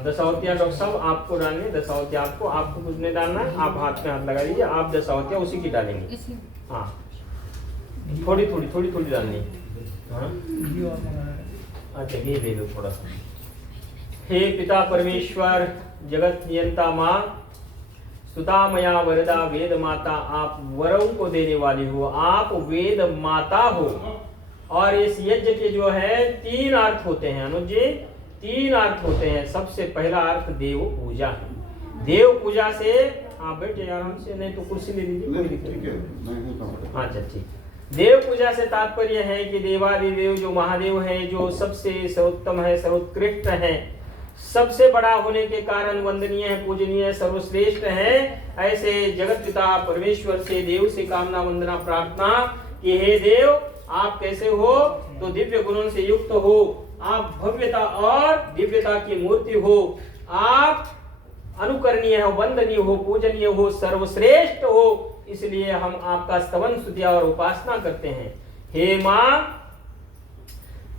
10 आहुतियां डॉक्टर साहब आपको डालनी है। 10 आहुतियां आपको कुछ नहीं डालना है। आप हाथ में हाथ लगा दीजिए। आप 10 आहुतियां उसी की डालेंगे। हाँ, थोड़ी डालनी है। हाँ? अच्छा, घी दे दो थोड़ा सा। हे पिता परमेश्वर जगत नियंता माँ स्तुता मया वरदा वेद माता, आप वरों को देने वाली हो, आप वेद माता हो। और इस यज्ञ के जो है 3 अर्थ होते हैं अनुज जी, 3 अर्थ होते हैं। सबसे पहला अर्थ देव पूजा है। देव पूजा से आप बैठे आराम से, नहीं तो कुर्सी ले लीजिए। अच्छा ठीक। देव पूजा से तात्पर्य है कि देवादिदेव जो महादेव है, जो सबसे सर्वोत्तम है, सर्वोत्कृष्ट है, सबसे बड़ा होने के कारण वंदनीय है, पूजनीय है, सर्वश्रेष्ठ है, ऐसे जगत पिता परमेश्वर से देव से कामना वंदना प्रार्थना कि हे देव आप कैसे हो, तो दिव्य गुणों से युक्त हो, आप भव्यता और दिव्यता की मूर्ति हो, आप अनुकरणीय हो, वंदनीय हो, पूजनीय हो, सर्वश्रेष्ठ हो। इसलिए हम आपका स्तवन स्तुति और उपासना करते हैं। हे माँ,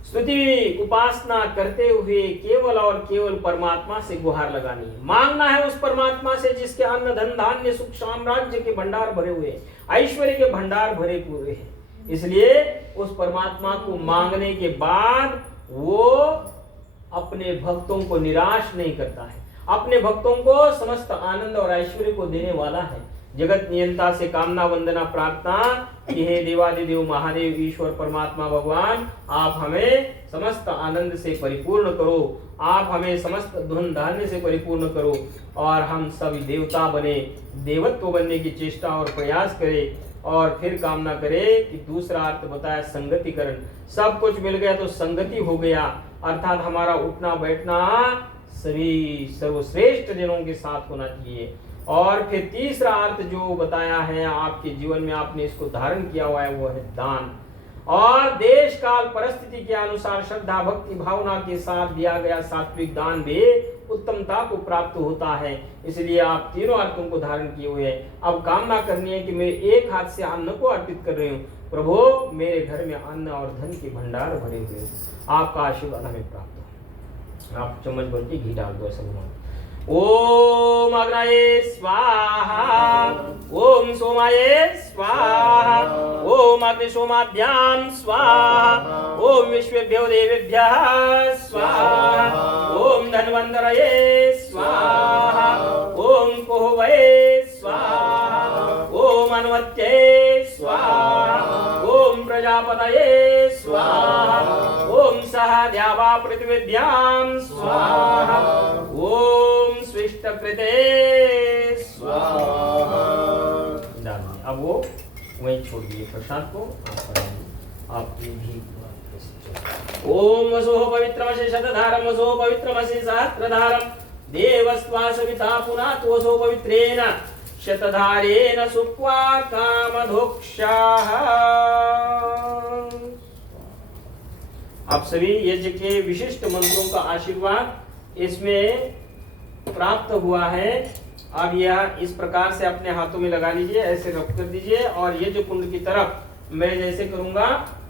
स्तुति उपासना करते हुए केवल और केवल परमात्मा से गुहार लगानी है। मांगना है उस परमात्मा से जिसके अन्न धन धान्य सुख साम्राज्य के भंडार भरे हुए हैं, ऐश्वर्य के भंडार भरे हुए हैं। इसलिए उस परमात्मा को मांगने के बाद वो अपने भक्तों को निराश नहीं करता है, अपने भक्तों को समस्त आनंद और ऐश्वर्य को देने वाला है। जगत नियंता से कामना वंदना प्रार्थना कि हे देवादिदेव महादेव ईश्वर परमात्मा भगवान, आप हमें समस्त आनंद से परिपूर्ण करो, आप हमें समस्त धन धान्य से परिपूर्ण करो और हम सभी देवता बने, देवत्व बनने की चेष्टा और प्रयास करें। और फिर कामना करे कि दूसरा अर्थ बताया संगतिकरण, सब कुछ मिल गया तो संगति हो गया, अर्थात हमारा उठना बैठना सभी सर्वश्रेष्ठ जनों के साथ होना चाहिए। और फिर तीसरा अर्थ जो बताया है आपके जीवन में आपने इसको धारण किया हुआ है वो है दान, और देश काल परिस्थिति के अनुसार श्रद्धा भक्ति भावना के साथ दिया गया सात्विक दान भी उत्तमता को प्राप्त होता है। इसलिए आप तीनों अर्थों को धारण किए हुए हैं। अब कामना करनी है कि मैं एक हाथ से अन्न को अर्पित कर रही हूँ, प्रभु मेरे घर में अन्न और धन के भंडार भरे हुए, आपका आशीर्वाद हमें प्राप्त हो। आप चम्मच भर के घी डाल दो ऐसा भगवान। ओम अग्नये स्वाहा, ओम सोमाये स्वाहा, ओम अग्निशोमाभ्याम स्वाहा, ओम विश्वेभ्यो देवेभ्यः स्वाहा, ओम धन्वन्तरये स्वाहा, ओम कोहवये स्वाहा, ओम अन्वत्ये स्वाहा, ओम प्रजापतये स्वाहा, ओम सहाद्यावा पृथ्वीभ्यां स्वाहा, ओम स्विष्टकृते स्वाहा। अब वो वहीं छोड़ दिए प्रसाद को, आप भी ओम वसो पवित्रमसि शतधारम वसो पवित्रमसि सहस्रधारम देवस्त्वा सविता पुनात् वसो पवित्रेण शतधारेण सुक्वा कामधोक्षाः। आप सभी यज्ञ के विशिष्ट मंत्रों का आशीर्वाद इसमें प्राप्त हुआ है। अब यह इस प्रकार से अपने हाथों में लगा लीजिए, ऐसे रख कर दीजिए और यज्ञ कुंड की तरफ मैं जैसे करूंगा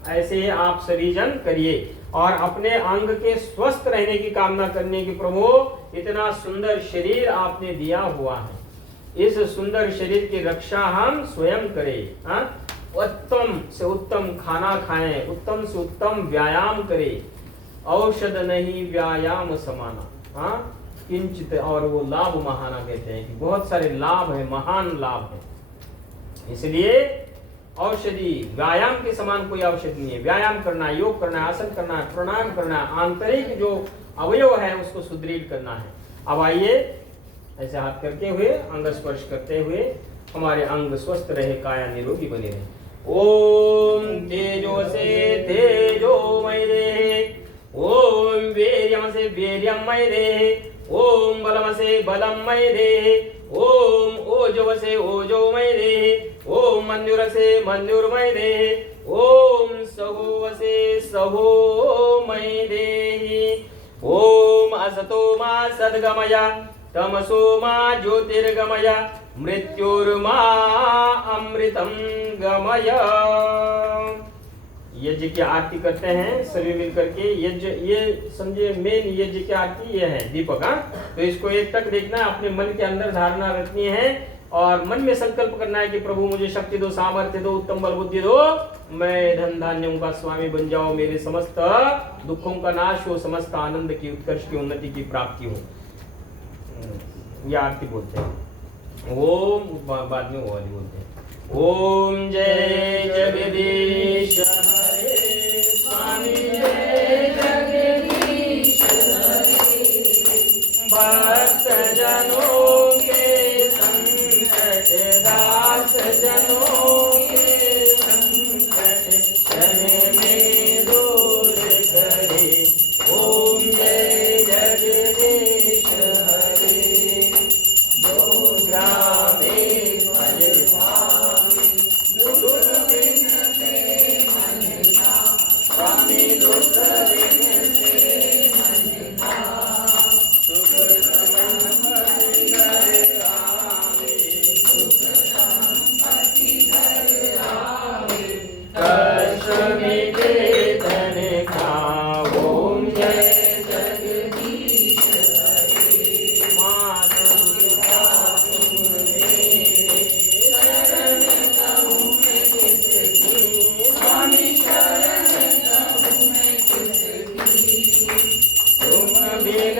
ऐसे आप सभी जन करिए और अपने अंग के स्वस्थ रहने की कामना करने की, प्रभु इतना सुंदर शरीर आपने दिया हुआ है, इस सुंदर शरीर की रक्षा हम स्वयं करें। उत्तम से उत्तम खाना खाएं, उत्तम से उत्तम व्यायाम करें, औषध नहीं व्यायाम समाना, किंचित, और वो लाभ महाना कहते हैं कि बहुत सारे लाभ है, महान लाभ है। इसलिए औषधि व्यायाम के समान कोई औषधि नहीं है। व्यायाम करना, योग करना, आसन करना, प्राणायाम करना, आंतरिक जो अवयव है उसको सुदृढ़ करना है। अब आइए ऐसे हाथ करके हुए अंग स्पर्श करते हुए हमारे अंग स्वस्थ रहे, काया निरोगी बने रहे। ओम तेजो से तेजोमय देहे, ओम वीर्यम से वीर्यमय देहे, ओम बलम से बलमय देहे, ओम ओजव से ओजोमय देहे, ओम मंजूर से मंजूरमय देहे, ओम सहो से सहोमय देहे, ओम असतो मा सद्गमय, तमसो मा ज्योतिर्गमय, मृत्युर्मा अमृतम गमय। यज्ञ की आरती करते हैं सभी मिलकर के। यज्ञ ये समझिए मेन यज्ञ की आरती ये है दीपक। तो इसको एक तक देखना है, अपने मन के अंदर धारणा रखनी है और मन में संकल्प करना है कि प्रभु मुझे शक्ति दो, सामर्थ्य दो, उत्तम बल बुद्धि दो, मैं धन धान्यों का स्वामी बन जाऊं, मेरे समस्त दुखों का नाश हो, समस्त आनंद की उत्कर्ष की उन्नति की प्राप्ति हो। यह आरती बोलते हैं। ओम बाद में वो वाली बोलते हैं। ओम जय जगदीश हरे स्वामी, जय जगदीश हरे, भक्त जनों के संकट, दास जनों के संकट क्षण में दूर करे। ओम जय जगदीश हरे,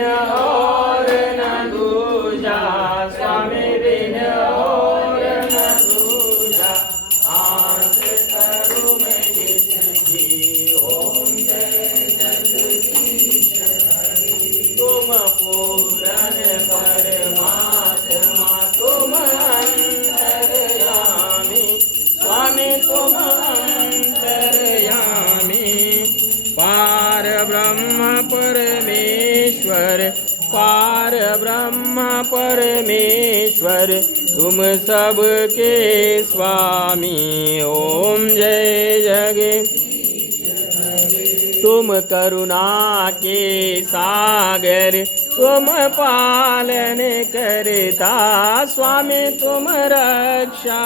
और न दूजा स्वामी बिन और न ईश्वर तुम सबके स्वामी। ओम जय जगदीश। तुम करुणा के सागर तुम पालन करता स्वामी तुम रक्षा।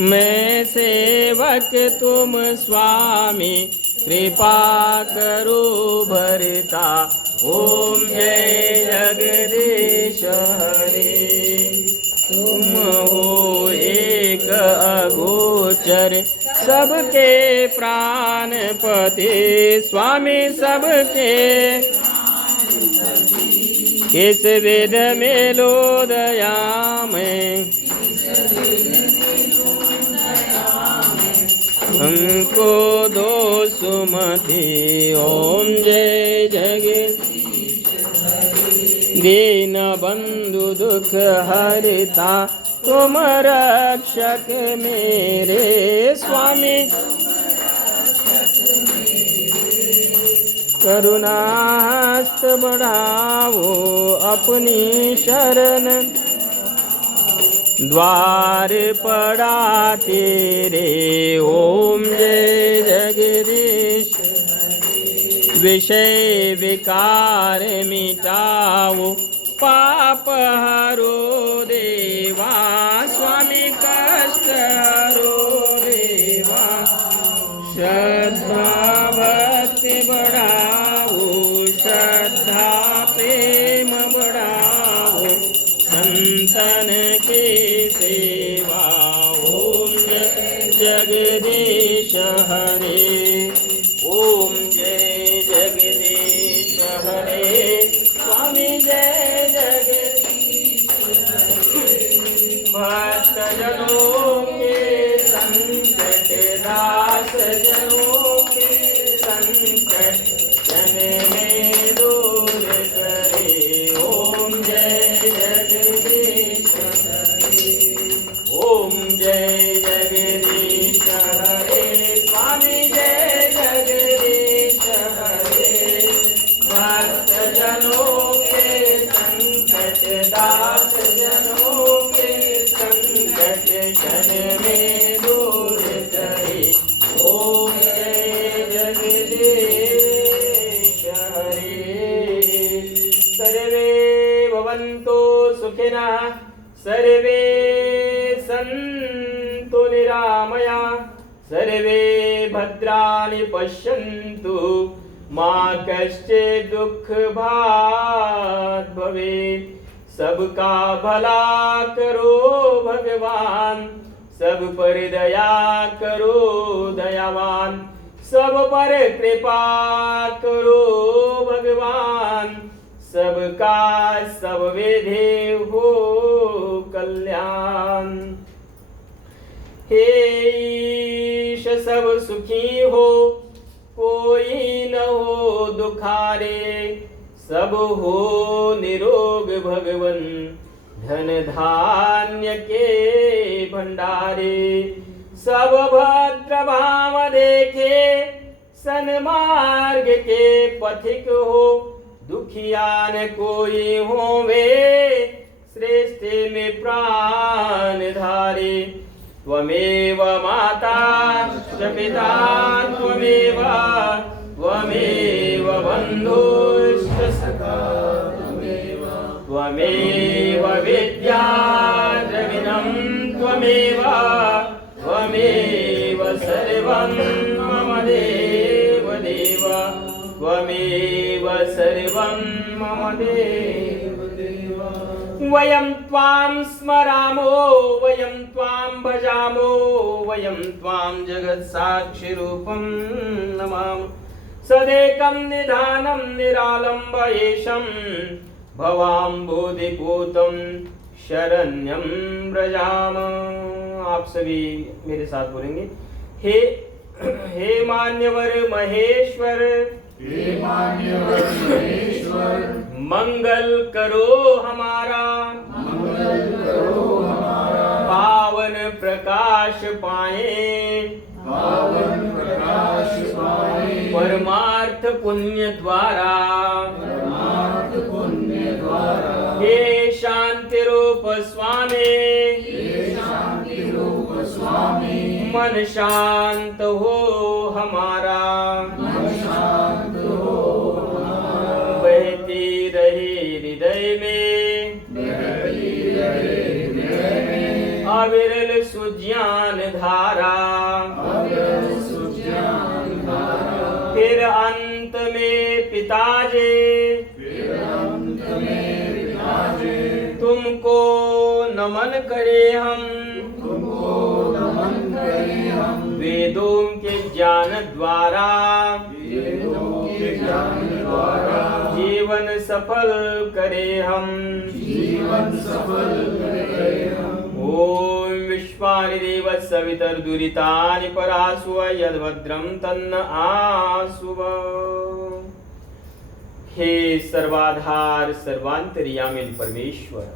मैं सेवक तुम स्वामी कृपा करो भरता। ओम जय जगदीश हरे। तुम हो एक अगोचर सबके प्राणपति स्वामी सबके। किस विध में लो दया में हमको दो सुमति। ओम जय जगदीश। दीन बंधु दुख हरता तुम रक्षक मेरे स्वामी। करुणाहस्त बढ़ाओ अपनी शरण द्वार पड़ा तेरे। ओम जय जगदीश। विषय विकार मिटाओ पाप हरो देवा स्वामी कष्ट हरो देवा। श्रद्धा भक्ति बढ़ाओ श्रद्धा प्रेम बढ़ाओ संतन की सेवा। ओम जय जगदीश हरे। ओम जय जगदीश हरे। स्वामी जय जगदीश हरे। भक्त जनों के संकट दास जनों के संकट जन में दूर करे। ओम जय जगदीश हरे। ओम जय जगदीश हरे। स्वामी जय जगदीश हरे। भक्त जनों के संकट दास जनों के संकट जन में दूर करे। ओम जय जगदीश हरे। सर्वे भवन्तु सुखिनः सर्वे सन्तु निरामया सर्वे भद्राणि पश्यन्तु मा कश्चित् दुःख भाग् भवेत्। सबका भला करो भगवान सब पर दया करो दयावान। सब पर कृपा करो भगवान सबका सब विधि हो कल्याण। हे ईश सब सुखी हो कोई न हो दुखारे। सब हो निरोग भगवन धन धान्य के भंडारे। सब भद्र भाव देखे सन्मार्ग के पथिक हो। दुखियान कोई होवे श्रेष्ठ में प्राण धारे। त्वमेव माता च पिता त्वमेव त्वमेव बन्धुश्च सखा त्वमेव विद्या द्रविणं त्वमेव त्वमेव सर्वं मम देव देव त्वमेव सर्वं मम देव देव। वयं त्वां स्मरामो वयं त्वां भजामो वयं त्वां जगत्साक्षिरूपं नमामः। सदेकं निधानं निरालम्बयेशं भवाम्बोधिपूतं शरण्यं व्रजाम। आप सभी मेरे साथ बोलेंगे। हे मान्यवर महेश्वर हे मान्यवर महेश्वर मंगल करो हमारा मंगल करो हमारा। पावन प्रकाश पाए पावन प्रकाश पाए। परमार्थ पुण्य द्वारा परमार्थ पुण्य द्वारा हे शांति रूप स्वामी हे शांति रूप स्वामी मन शांत हो हमारा मन शांत हो हमारा बहती रहे हृदय में बहती रहे हृदय में अविरल सुज्ञान धारा अविरल सुज्ञान धारा फिर अंत में पिताजी फिर अंत में पिताजी तुमको नमन करे हम तुमको नमन करें हम वेदों के ज्ञान द्वारा वेदों के ज्ञान द्वारा जीवन सफल करे हम जीवन सफल करें हम ओम विश्वानि देव सवितर्दुरितानि परासुव यद्भद्रं तन्न आसुव। हे सर्वाधार सर्वांतर्यामी परमेश्वर,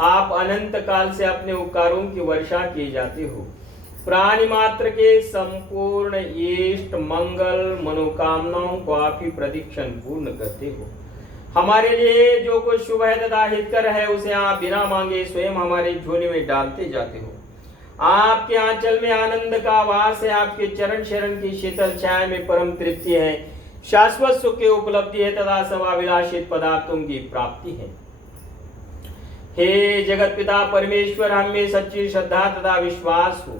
आप अनंत काल से अपने उपकारों की वर्षा किए जाते हो। प्राणी मात्र के संपूर्ण इष्ट मंगल मनोकामनाओं को आप ही प्रतिक्षण पूर्ण करते हो। हमारे लिए जो कुछ शुभ है तथा हितकर है उसे आप बिना मांगे स्वयं हमारे झोली में डालते जाते हो। आपके आंचल में आनंद का वास है, आपके चरण शरण की शीतल छाया में परम तृप्ति है, शाश्वत सुख की उपलब्धि है तथा सर्वाभिलाषित पदार्थों की प्राप्ति है। हे जगत पिता परमेश्वर, हम में सच्ची श्रद्धा तथा विश्वास हो।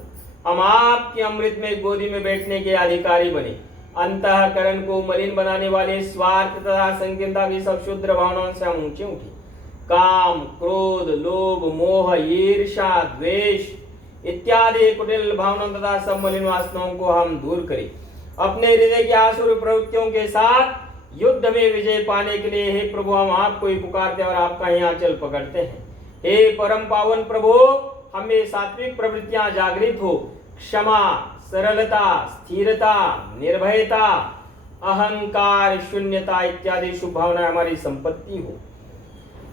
हम आपके अमृत में गोदी में बैठने के अधिकारी बने। अंतःकरण को मलिन बनाने वाले स्वार्थ तथा संकीर्णता की सब शुद्र भावनाओं से हम ऊंचे उठे। काम, क्रोध, लोभ, मोह, ईर्ष्या, द्वेष इत्यादि कुटिल भावनाओं तथा सब मलिन वासनाओं को हम दूर करें। अपने हृदय की आसुर प्रवृत्तियों के साथ युद्ध में विजय पाने के लिए हे प्रभु हम आपको ही पुकारते और आपका ही आंचल पकड़ते हैं। हे परम पावन प्रभु, हमें सात्विक प्रवृत्तियां जागृत हो। क्षमा, सरलता, स्थिरता, निर्भयता, अहंकार, शून्यता इत्यादि शुभ भावनाएं हमारी संपत्ति हो।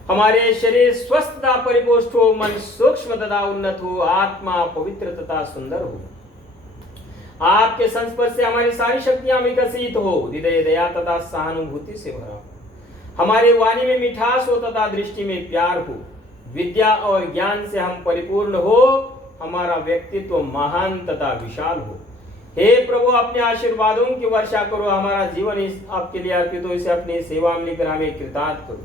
हमारे शरीर स्वस्थ तथा परिपुष्ट हो, मन सूक्ष्म तथा उन्नत हो, आत्मा पवित्र तथा सुंदर हो। आपके संस्पर्श से हमारी सारी शक्तियां विकसित हो, हृदय दया तथा सहानुभूति से भरा हो। हमारी वाणी में मिठास हो तथा दृष्टि में प्यार हो। विद्या और ज्ञान से हम परिपूर्ण हो, हमारा व्यक्तित्व महान तथा विशाल हो। हे प्रभु, अपने आशीर्वादों की वर्षा करो। हमारा जीवन इस आपके लिए अर्पित हो, इसे अपनी सेवा में लेकर हमें कृतार्थ करो।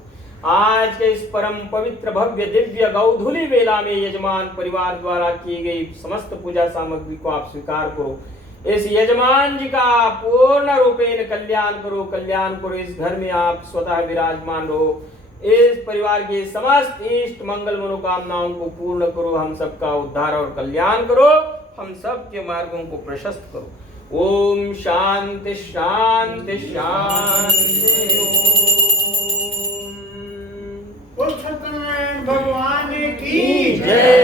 आज के इस परम पवित्र भव्य दिव्य गौधुली वेला में यजमान परिवार द्वारा की गई समस्त पूजा सामग्री को आप स्वीकार करो। इस यजमान जी का पूर्ण रूपेण कल्याण करो। इस घर में आप स्वतः विराजमान रहो। इस परिवार के समस्त इष्ट मंगल मनोकामनाओं को पूर्ण करो। हम सबका उद्धार और कल्याण करो। हम सब के मार्गों को प्रशस्त करो। ओम शांति शांति शांति। ओम सत्यनारायण भगवान की जय।